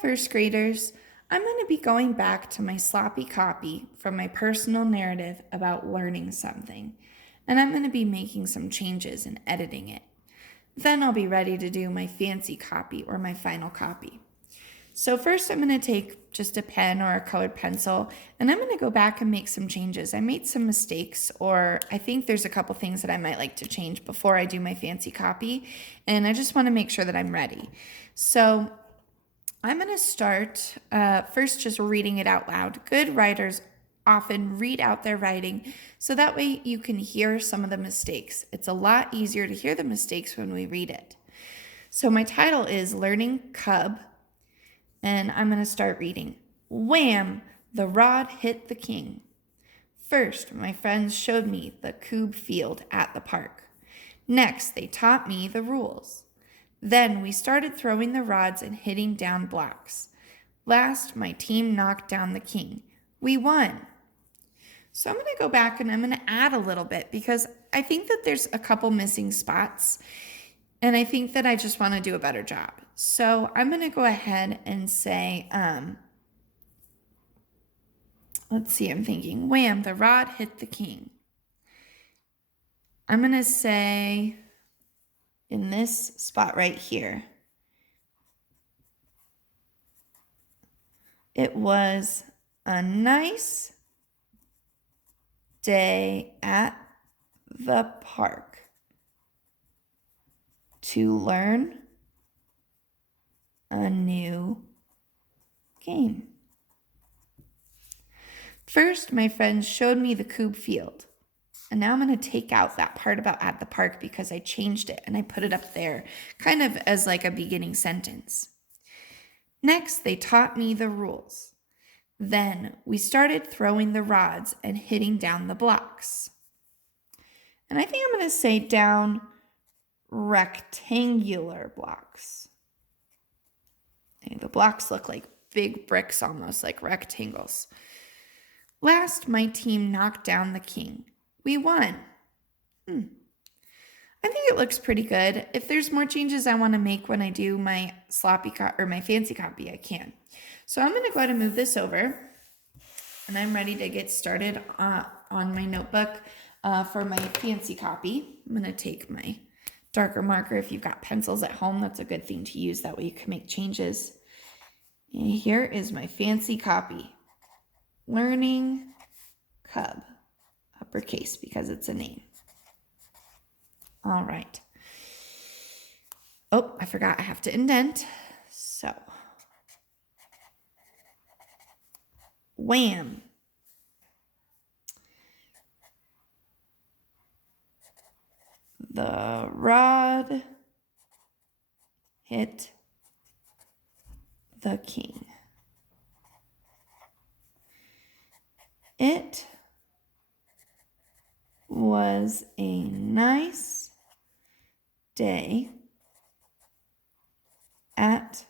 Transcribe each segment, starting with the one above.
first graders. I'm going to be going back to my sloppy copy from my personal narrative about learning something, and I'm going to be making some changes and editing it. Then I'll be ready to do my fancy copy or my final copy. So first I'm going to take just a pen or a colored pencil, and I'm going to go back and make some changes. I made some mistakes, or I think there's a couple things that I might like to change before I do my fancy copy, and I just want to make sure that I'm ready. So I'm going to start first just reading it out loud. Good writers often read out their writing so that way you can hear some of the mistakes. It's a lot easier to hear the mistakes when we read it. So my title is Learning Cub, and I'm going to start reading. Wham! The rod hit the king. First, my friends showed me the cube field at the park. Next, they taught me the rules. Then we started throwing the rods and hitting down blocks. Last, my team knocked down the king. We won. So I'm going to go back and I'm going to add a little bit because I think that there's a couple missing spots, and I think that I just want to do a better job. So I'm going to go ahead and say, let's see, I'm thinking, wham, the rod hit the king. I'm going to say in this spot right here, it was a nice day at the park to learn a new game. First, my friends showed me the cube field. And now I'm going to take out that part about at the park because I changed it and I put it up there kind of as like a beginning sentence. Next, they taught me the rules. Then we started throwing the rods and hitting down the blocks. And I think I'm going to say down rectangular blocks. And the blocks look like big bricks, almost like rectangles. Last, my team knocked down the king. We won. I think it looks pretty good. If there's more changes I want to make when I do my my fancy copy, I can. So I'm going to go ahead and move this over, and I'm ready to get started on my notebook for my fancy copy. I'm going to take my darker marker. If you've got pencils at home, that's a good thing to use. That way you can make changes. And here is my fancy copy. Learning Cub. Uppercase because it's a name. All right. Oh, I forgot I have to indent. So, wham. The rod hit the king. It was a nice day at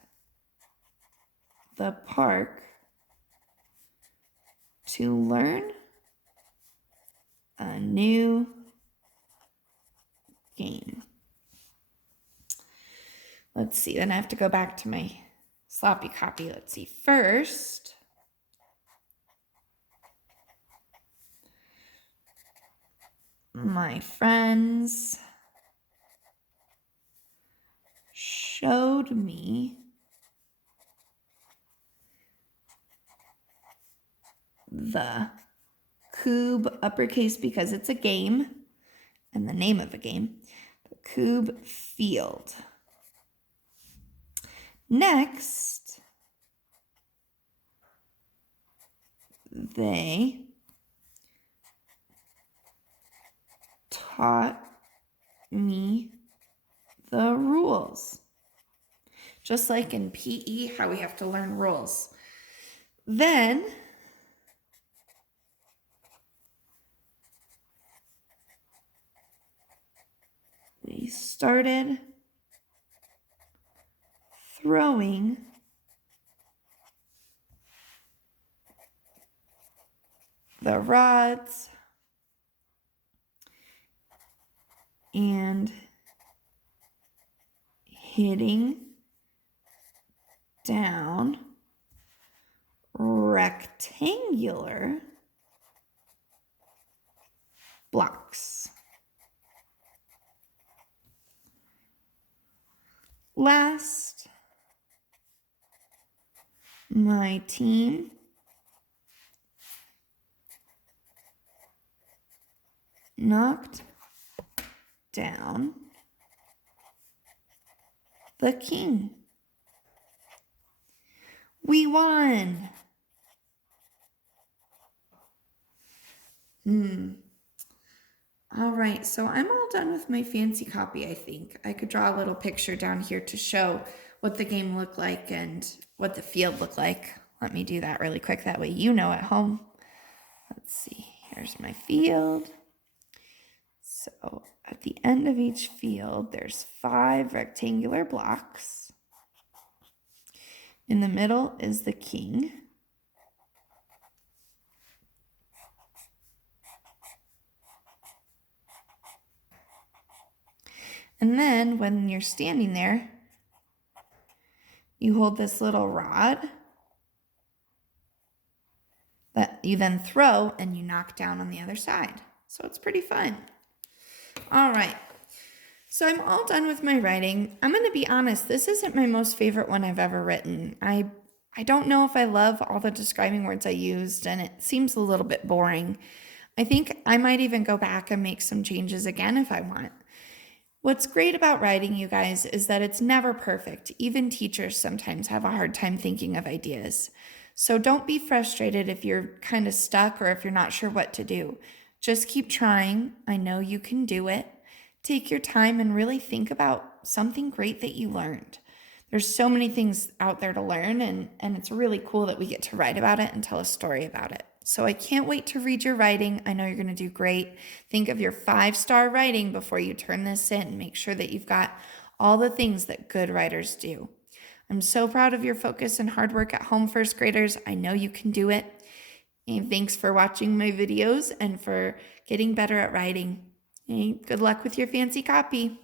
the park to learn a new game. Let's see, then I have to go back to my sloppy copy. Let's see, first, my friends showed me the cube, uppercase because it's a game and the name of a game, the cube field. Next, they taught me the rules. Just like in PE, how we have to learn rules. Then we started throwing the rods and hitting down rectangular blocks. Last, my team knocked down the king. We won. All right, so I'm all done with my fancy copy, I think. I could draw a little picture down here to show what the game looked like and what the field looked like. Let me do that really quick, that way you know at home. Let's see, here's my field. So at the end of each field, there's 5 rectangular blocks. In the middle is the king. And then when you're standing there, you hold this little rod that you then throw and you knock down on the other side. So it's pretty fun. All right, so I'm all done with my writing. I'm gonna be honest, this isn't my most favorite one I've ever written. I don't know if I love all the describing words I used, and it seems a little bit boring. I think I might even go back and make some changes again if I want. What's great about writing, you guys, is that it's never perfect. Even teachers sometimes have a hard time thinking of ideas. So don't be frustrated if you're kind of stuck or if you're not sure what to do. Just keep trying. I know you can do it. Take your time and really think about something great that you learned. There's so many things out there to learn, and it's really cool that we get to write about it and tell a story about it. So I can't wait to read your writing. I know you're going to do great. Think of your 5-star writing before you turn this in. Make sure that you've got all the things that good writers do. I'm so proud of your focus and hard work at home, first graders. I know you can do it. And thanks for watching my videos and for getting better at writing. And good luck with your fancy copy.